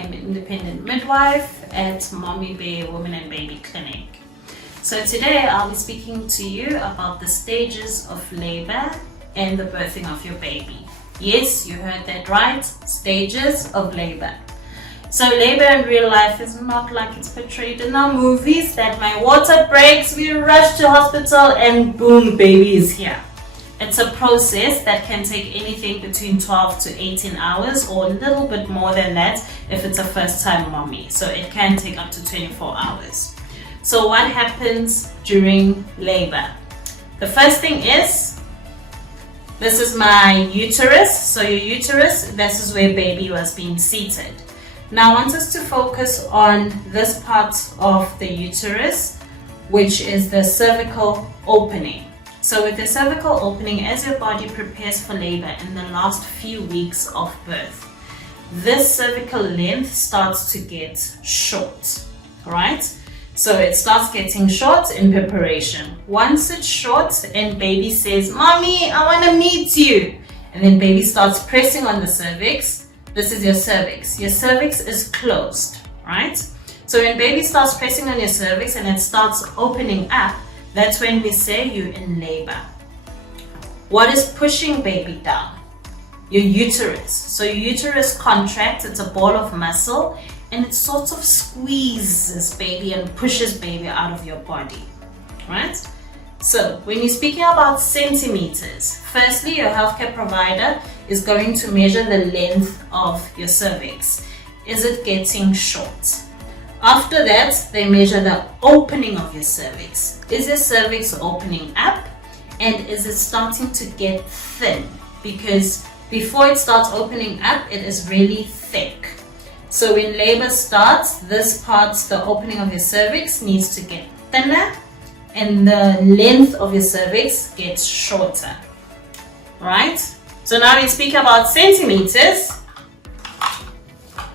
am an independent midwife at Mommy Bear Women and Baby Clinic. So today I'll be speaking to you about the stages of labor and the birthing of your baby. Yes, you heard that right, stages of labor. So labor in real life is not like it's portrayed in our movies, that my water breaks, we rush to hospital and boom, baby is here. It's a process that can take anything between 12 to 18 hours or a little bit more than that if it's a first time mommy. So it can take up to 24 hours. So what happens during labor? The first thing is, this is my uterus. So your uterus, this is where baby was being seated. Now I want us to focus on this part of the uterus, which is the cervical opening. So with the cervical opening, as your body prepares for labor in the last few weeks of birth, this cervical length starts to get short, right? So it starts getting short in preparation. Once it's short and baby says, "Mommy, I want to meet you," and then baby starts pressing on the cervix. This is your cervix. Your cervix is closed, right? So when baby starts pressing on your cervix and it starts opening up, that's when we say you're in labor. What is pushing baby down? Your uterus. So your uterus contracts, it's a ball of muscle, and it sort of squeezes baby and pushes baby out of your body, right? So when you're speaking about centimeters, firstly, your healthcare provider is going to measure the length of your cervix. Is it getting short? After that, they measure the opening of your cervix. Is your cervix opening up? And is it starting to get thin? Because before it starts opening up, it is really thick. So when labor starts, this part, the opening of your cervix, needs to get thinner and the length of your cervix gets shorter, right? So now we speak about centimeters.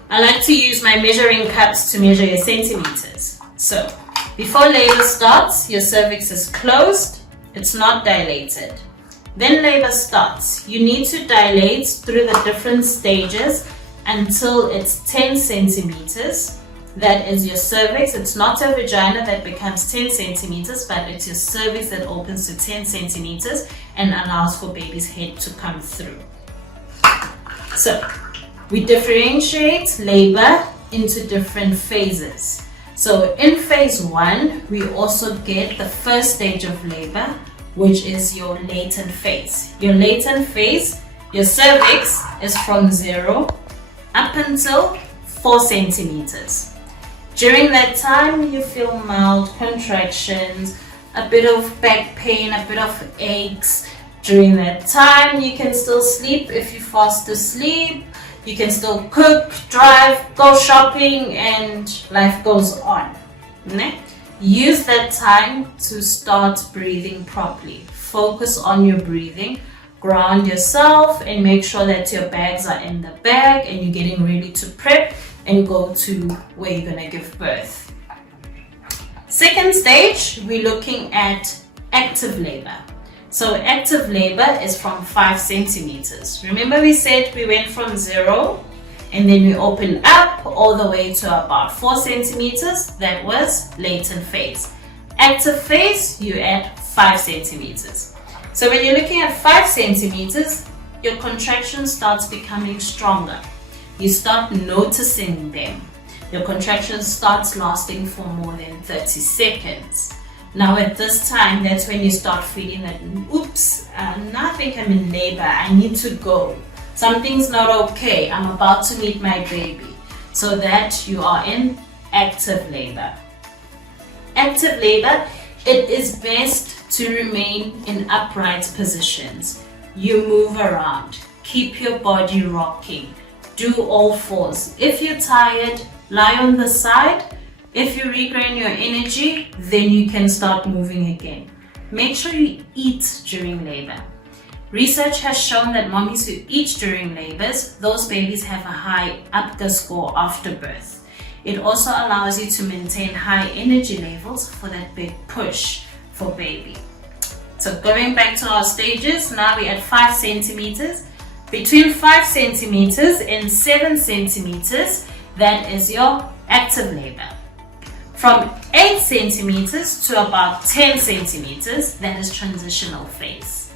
I like to use my measuring cups to measure your centimeters. So before labor starts, your cervix is closed, it's not dilated. Then labor starts. You need to dilate through the different stages until it's 10 centimeters. That is your cervix. It's not a vagina that becomes 10 centimeters, but it's your cervix that opens to 10 centimeters and allows for baby's head to come through. So we differentiate labor into different phases. So in phase 1, we also get the first stage of labor, which is your latent phase. Your latent phase, your cervix is from 0 up until 4 centimeters. During that time, you feel mild contractions, a bit of back pain, a bit of aches. During that time, you can still sleep if you're fast asleep. You can still cook, drive, go shopping, and life goes on. Use that time to start breathing properly. Focus on your breathing. Ground yourself and make sure that your bags are in the bag and you're getting ready to prep and go to where you're going to give birth. Second stage, we're looking at active labor. So active labor is from 5 centimeters. Remember we said we went from 0 and then we opened up all the way to about 4 centimeters. That was latent phase. Active phase, you add 5 centimeters. So when you're looking at 5 centimeters, your contraction starts becoming stronger. You start noticing them. Your contraction starts lasting for more than 30 seconds. Now at this time, that's when you start feeling that, oops, now I think I'm in labor, I need to go. Something's not okay, I'm about to meet my baby. So that you are in active labor. Active labor, it is best to remain in upright positions. You move around, keep your body rocking, do all fours. If you're tired, lie on the side. If you regain your energy, then you can start moving again. Make sure you eat during labor. Research has shown that mommies who eat during labors, those babies have a high APGAR score after birth. It also allows you to maintain high energy levels for that big push for baby. So going back to our stages, now we're at 5 centimeters. Between 5 centimeters and 7 centimeters that is your active labor. From 8 centimeters to about 10 centimeters, that is transitional phase.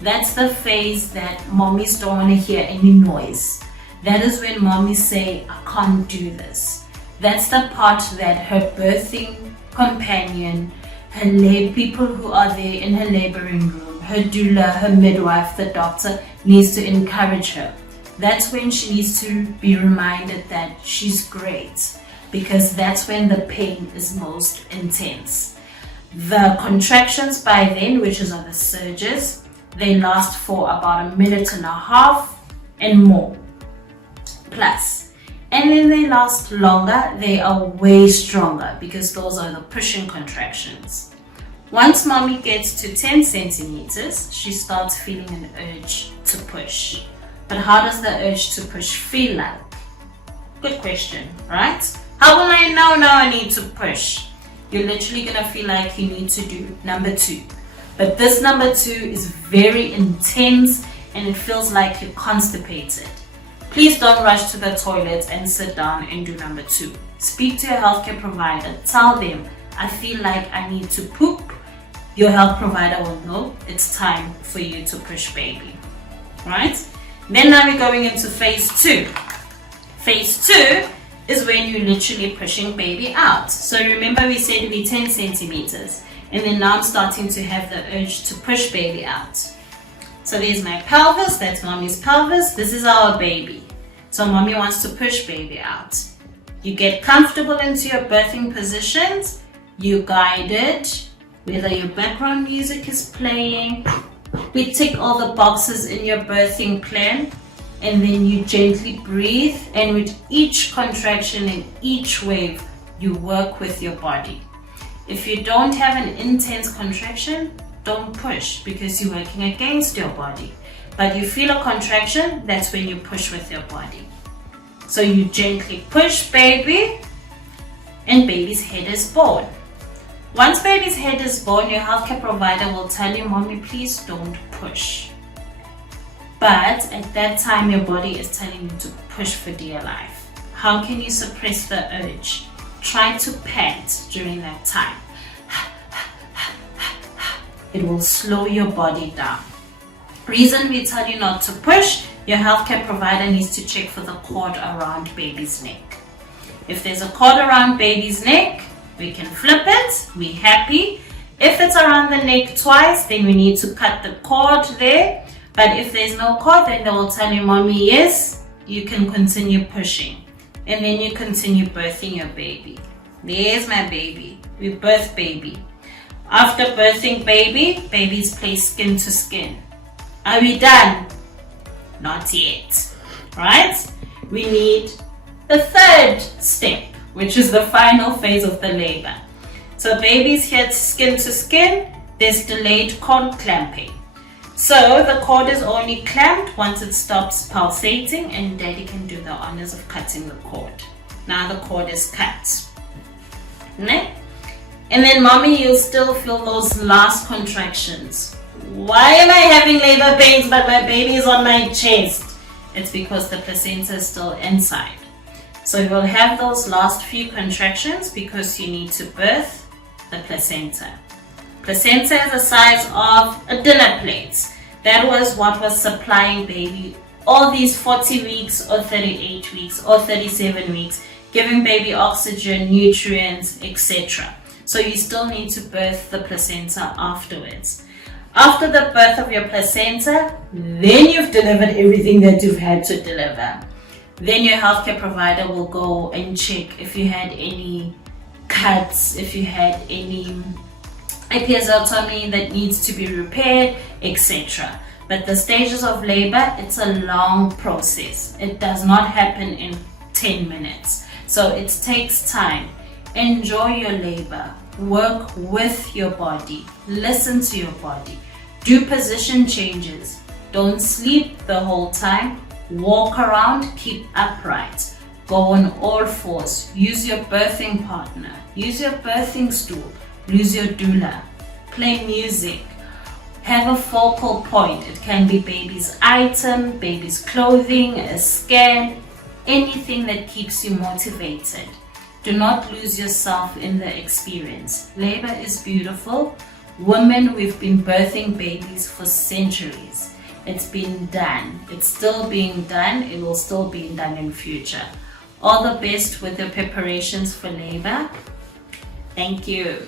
That's the phase that mommies don't want to hear any noise. That is when mommies say, I can't do this. That's the part that her birthing companion, people who are there in her laboring room, her doula, her midwife, the doctor, needs to encourage her. That's when she needs to be reminded that she's great, because that's when the pain is most intense. The contractions by then, which is on the surges, they last for about 1.5 minutes and more plus. And then they last longer, they are way stronger because those are the pushing contractions. Once mommy gets to 10 centimeters, she starts feeling an urge to push. But how does the urge to push feel like? Good question, right? How will I know now I need to push? You're literally gonna feel like you need to do number 2. But this number 2 is very intense and it feels like you're constipated. Please don't rush to the toilet and sit down and do number 2. Speak to your healthcare provider. Tell them, I feel like I need to poop. Your health provider will know it's time for you to push baby. Right? Then now we're going into phase 2. Phase 2 is when you're literally pushing baby out. So remember we said we 10 centimeters. And then now I'm starting to have the urge to push baby out. So there's my pelvis, that's mommy's pelvis. This is our baby. So mommy wants to push baby out. You get comfortable into your birthing positions. You guide it, whether your background music is playing. We tick all the boxes in your birthing plan. And then you gently breathe. And with each contraction and each wave, you work with your body. If you don't have an intense contraction, don't push because you're working against your body. But you feel a contraction, that's when you push with your body. So you gently push baby and baby's head is born. Once baby's head is born, your healthcare provider will tell you, mommy, please don't push. But at that time, your body is telling you to push for dear life. How can you suppress the urge? Try to pant during that time. It will slow your body down. Reason we tell you not to push, your healthcare provider needs to check for the cord around baby's neck. If there's a cord around baby's neck, we can flip it, we're happy. If it's around the neck twice, then we need to cut the cord there. But if there's no cord, then they will tell you, mommy, yes, you can continue pushing. And then you continue birthing your baby. There's my baby. We birth baby. After birthing baby, baby's placed skin to skin. Are we done? Not yet. Right? We need the 3rd step, which is the final phase of the labor. So baby's here skin to skin. There's delayed cord clamping. So the cord is only clamped once it stops pulsating and daddy can do the honors of cutting the cord. Now the cord is cut. Ne? And then mommy, you'll still feel those last contractions. Why am I having labor pains but my baby is on my chest? It's because the placenta is still inside. So you will have those last few contractions because you need to birth the placenta. Placenta is the size of a dinner plate. That was what was supplying baby all these 40 weeks or 38 weeks or 37 weeks, giving baby oxygen, nutrients, etc. So you still need to birth the placenta afterwards. After the birth of your placenta, then you've delivered everything that you've had to deliver. Then your healthcare provider will go and check if you had any cuts, if you had any episiotomy that needs to be repaired, etc. But the stages of labor, it's a long process. It does not happen in 10 minutes. So it takes time. Enjoy your labor. Work with your body. Listen to your body. Do position changes. Don't sleep the whole time. Walk around, keep upright. Go on all fours. Use your birthing partner. Use your birthing stool. Use your doula. Play music. Have a focal point. It can be baby's item, baby's clothing, a scan, anything that keeps you motivated. Do not lose yourself in the experience. Labor is beautiful. Women, we've been birthing babies for centuries. It's been done. It's still being done. It will still be done in future. All the best with your preparations for labor. Thank you.